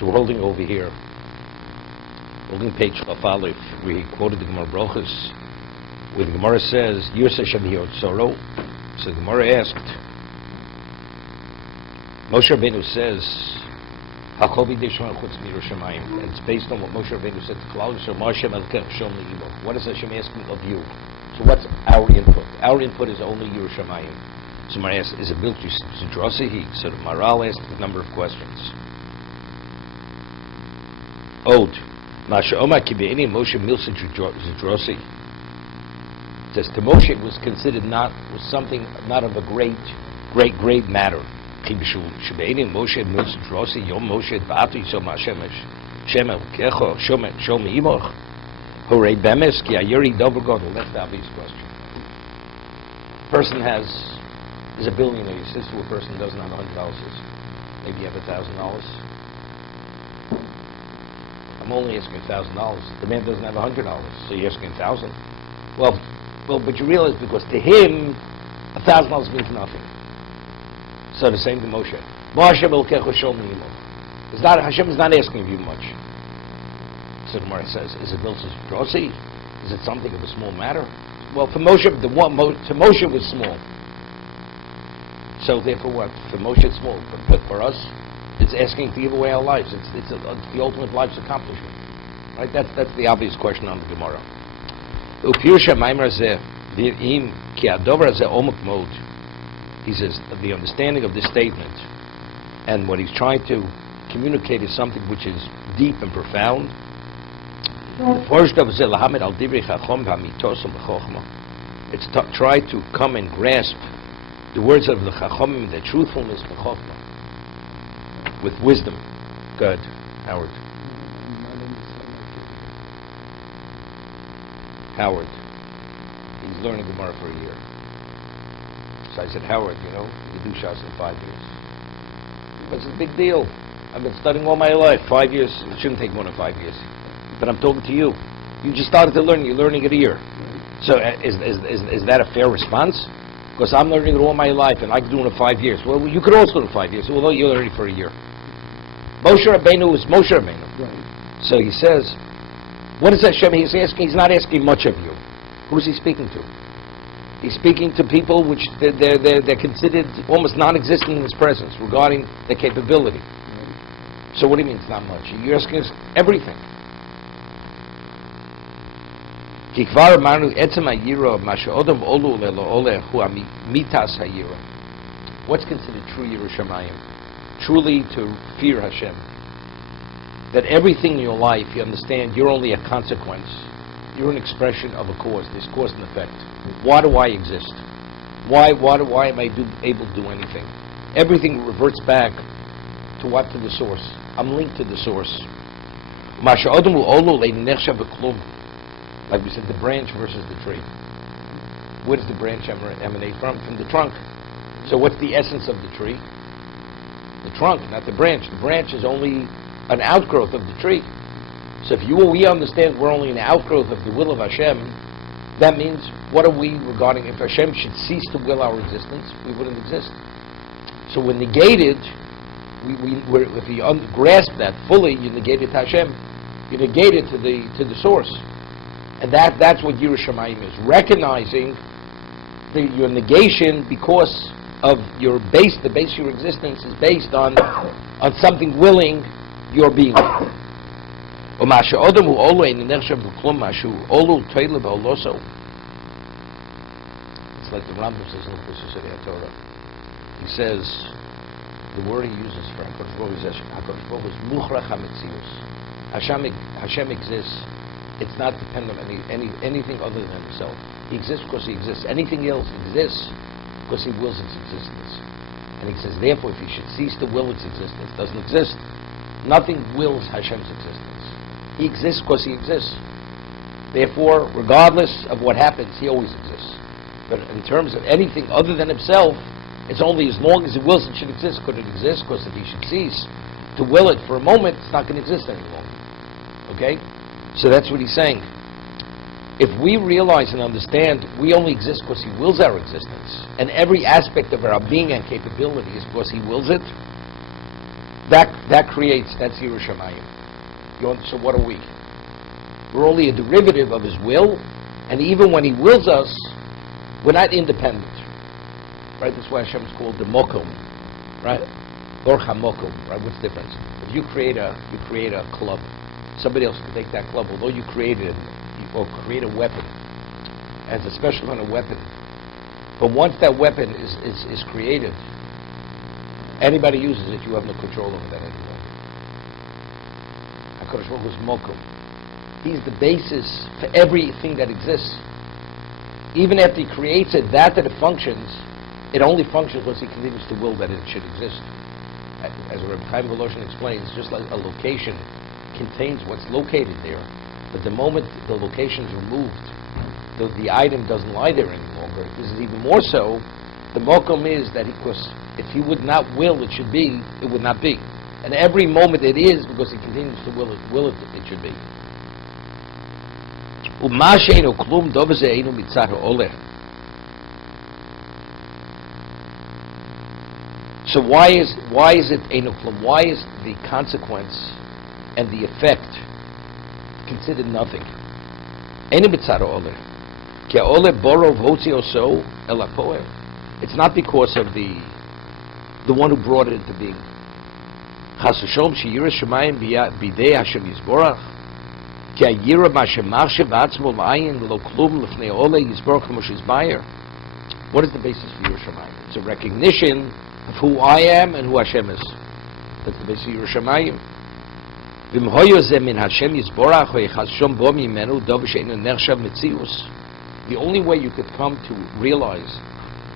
So we're holding over here, holding page Chaf Aleph, where he quoted the Gemara Brochus, where the Gemara says, Yirsa Hashem Yotzoro. So the Gemara asked, Moshe Rabbeinu says, Hakol b'dei Shema chutz mi'yirah shamayim, and it's based on what Moshe Rabbeinu said to Klal Yisrael, Ma Hashem elokech shom le'imo. What is Hashem asking of you? So what's our input? Our input is only Yirah Shamayim. So Mara asks, is it built to Zidrosi? So the Maharal asked a number of questions. Od, Masha Oma Kibeini Moshe Milsa Zidrosi. It says to Moshe it was considered not of a great matter. Kibeini Moshe Milsa Zidrosi Yom Moshe Ba'atu Yisrael Ma'Shemesh Shem Elkecho Shom Imoch Horei Bemes Ki Ayuri Dovergod. That's the obvious question. Person is a billionaire. He says to a person who doesn't have $100, maybe you have $1,000. I'm only asking $1,000. The man doesn't have $100, so you're asking $1,000. Well, but you realize because to him, $1,000 means nothing. So the same to Moshe. Hashem is not asking of you much. So the Gemara says, is it built as Drosi? Is it something of a small matter? Well, for Moshe, to Moshe it was small. So therefore what? For Moshe it's small, but for us, it's asking to give away our lives. It's the ultimate life's accomplishment. Right? That's the obvious question on the Gemara. He says the understanding of this statement and what he's trying to communicate is something which is deep and profound. It's try to come and grasp the words of the Chachomim, the truthfulness of Chochmah, with wisdom. Good, Howard. Howard. He's learning Gemara for a year. So I said, Howard, you do Shas in 5 years. It's a big deal. I've been studying all my life. 5 years, it shouldn't take more than 5 years. But I'm talking to you. You just started to learn. You're learning it a year. So is that a fair response? Because I'm learning it all my life, and I can do it in 5 years. Well, you could also do it in 5 years, although you're learning for a year. Moshe Rabbeinu is Moshe Rabbeinu. Right. So he says, what is Hashem? He's asking. He's not asking much of you. Who is he speaking to? He's speaking to people which they're considered almost non-existent in his presence regarding their capability. Right. So what do you mean it's not much? You're asking us everything. What's considered true Yirah Shamayim? Truly to fear Hashem. That everything in your life, you understand, you're only a consequence. You're an expression of a cause. There's cause and effect. Why do I exist? Why am I able to do anything? Everything reverts back to what? To the source. I'm linked to the source. Like we said, the branch versus the tree. Where does the branch emanate from? From the trunk. So what's the essence of the tree? The trunk, not the branch. The branch is only an outgrowth of the tree. So if we understand we're only an outgrowth of the will of Hashem, that means what are we regarding? If Hashem should cease to will our existence, we wouldn't exist. So we're negated. If you grasp that fully, you negate it to Hashem. You negate it to the source. And that's what Yirah Shamayim is. Recognizing your negation because of your base, the base of your existence is based on something willing your being. It's like the Rambam says in the Torah. He says, the word he uses for HaKadosh Baruch Hu is Muchrach HaMetzius. Hashem exists. It's not dependent on anything other than himself. He exists because he exists. Anything else exists because he wills its existence. And he says, therefore, if he should cease to will its existence, it doesn't exist. Nothing wills Hashem's existence. He exists because he exists. Therefore, regardless of what happens, he always exists. But in terms of anything other than himself, it's only as long as he wills it should exist could it exist, because if he should cease to will it for a moment, it's not going to exist anymore. Okay? So that's what he's saying. If we realize and understand we only exist because he wills our existence, and every aspect of our being and capability is because he wills it, That creates, that's Yerushalayim. So what are we? We're only a derivative of his will, and even when he wills us, we're not independent. Right? That's why Hashem is called the Mokum. Right? Or Hamokum. Right? What's the difference? If you create a club, somebody else can take that club, although you created it, or create a weapon as a special kind of weapon. But once that weapon is created, anybody uses it, you have no control over that anymore. HaKadosh Baruch Hu is Mokum. He's the basis for everything that exists. Even after he creates it, that it functions, it only functions once he continues to will that it should exist. As Rabbi Chaim Voloshin explains, just like a location contains what's located there, but the moment the location is removed, the item doesn't lie there any longer. This is even more so. The mokum is that because if he would not will it should be, it would not be. And every moment it is because he continues to will it should be. So why is it einu klum? Why is the consequence and the effect considered nothing? Einu mitzad ha'oler. Ki ha'oler borov hotzi oso el ha'poel. It's not because of the one who brought it into being. Chas v'sholom she'yira shemayim bidei Hashem yisborach. Ki ha'yira ma'shemachshe v'atzmo ma'ayin lo klum l'fnei ha'oler yisborach k'mo she'izbayer. What is the basis for Yira Shemayim? It's a recognition of who I am and who Hashem is. That's the basis of Yira Shemayim. The only way you could come to realize,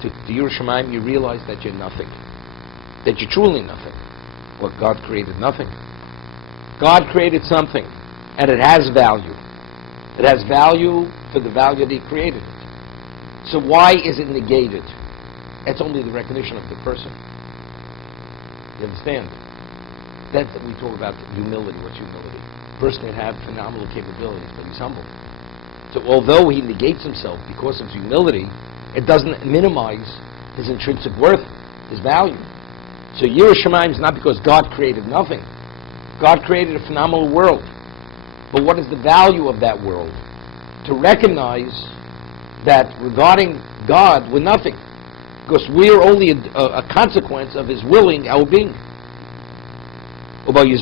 to Yira Shemayim, you realize that you're nothing. That you're truly nothing. Well, God created nothing. God created something, and it has value. It has value for the value that He created it. So why is it negated? That's only the recognition of the person. You understand? That's we talk about humility. What's humility? A person can have phenomenal capabilities, but he's humble. So although he negates himself because of his humility, it doesn't minimize his intrinsic worth, his value. So Yira Shemayim is not because God created nothing. God created a phenomenal world. But what is the value of that world? To recognize that regarding God, we're nothing. Because we are only a consequence of His willing our being. Well, you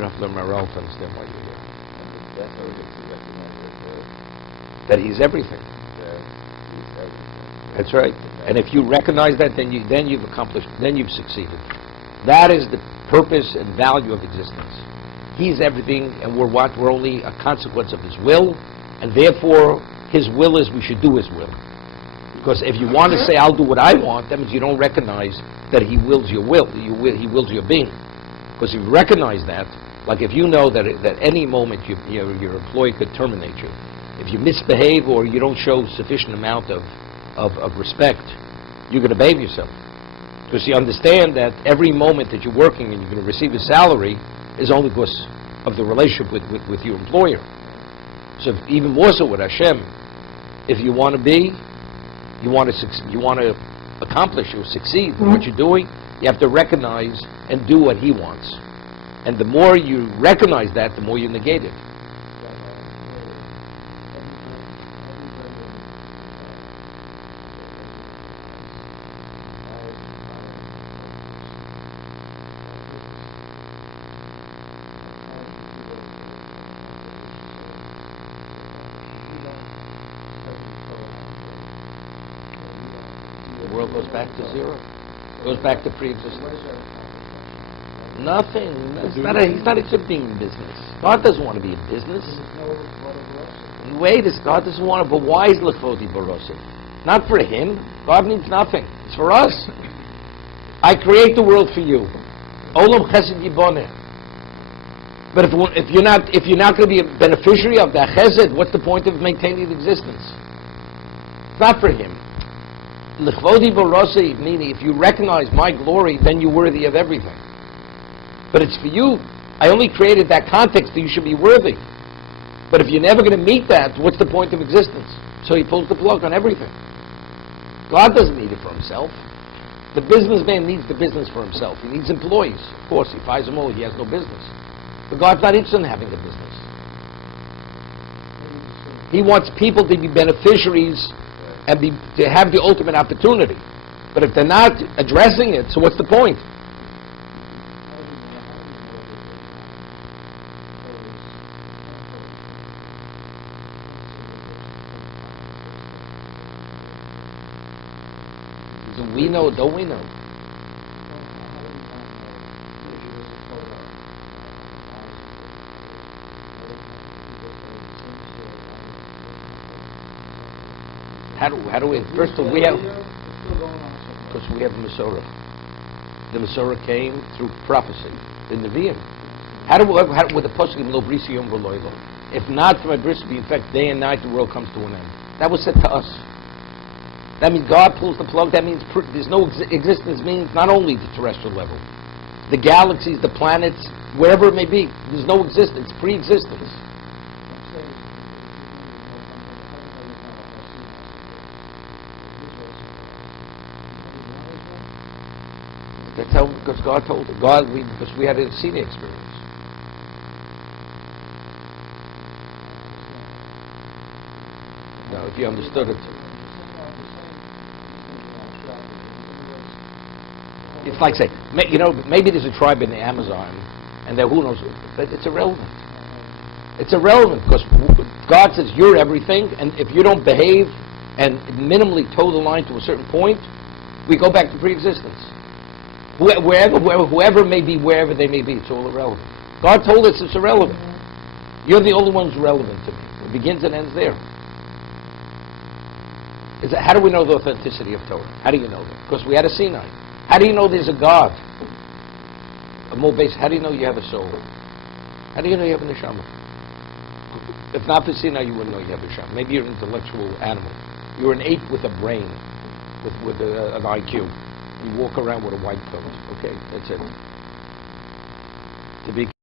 have to learn Maharal to understand why you're here. That He's everything. That's right. And if you recognize that, then you've accomplished, then you've succeeded. That is the purpose and value of existence. He's everything, and we're what? We're only a consequence of His will, and therefore His will is we should do His will. Because if you want to say, I'll do what I want, that means you don't recognize that He wills your will, He wills your being. Because if you recognize that, like if you know that at any moment your employee could terminate you, if you misbehave or you don't show sufficient amount of respect, you're going to behave yourself. Because you understand that every moment that you're working and you're going to receive a salary is only because of the relationship with your employer. So even more so with Hashem, if you want to be, you want to accomplish or succeed in what you're doing, you have to recognize and do what He wants. And the more you recognize that, the more you negate it. The world goes back to zero. Goes back to pre-existence. Nothing. He's not interested in being in business. God doesn't want to be in business. God doesn't want to, but why is Lechvodi Barosim? Not for Him. God means nothing. It's for us. I create the world for you. Olam Chesed Yiboneh. But if you're not going to be a beneficiary of that Chesed, what's the point of maintaining existence? It's not for Him. Lechvodi Barosim, meaning if you recognize my glory, then you're worthy of everything. But it's for you. I only created that context that you should be worthy. But if you're never going to meet that, what's the point of existence? So he pulls the plug on everything. God doesn't need it for himself. The businessman needs the business for himself. He needs employees. Of course, he fires them all, he has no business. But God's not interested in having a business. He wants people to be beneficiaries and to have the ultimate opportunity. But if they're not addressing it, so what's the point? Do we know? Don't we know? How do we? First of all, we have the Masorah. The Masorah came through prophecy, the Nevi'im. With the Poskim lo brisi yom v'lo elo? If not for my bris, in fact, day and night the world comes to an end. That was said to us. That means God pulls the plug. That means there's no existence. Means not only the terrestrial level, the galaxies, the planets, wherever it may be. There's no existence, pre-existence. That's how, because God told it. Because we had a seen the experience. Now, if you understood it. It's like saying, maybe there's a tribe in the Amazon, and who knows, but it's irrelevant. It's irrelevant because God says you're everything, and if you don't behave and minimally toe the line to a certain point, we go back to pre-existence. Whoever may be, wherever they may be, it's all irrelevant. God told us it's irrelevant. You're the only one who's relevant to me. It begins and ends there. How do we know the authenticity of Torah? How do you know that? Because we had a Sinai. How do you know there's a God? How do you know you have a soul? How do you know you have a neshama? If not for Sinai, you wouldn't know you have a neshama. Maybe you're an intellectual animal. You're an ape with a brain, with an IQ. You walk around with a white coat. Okay, that's it. To be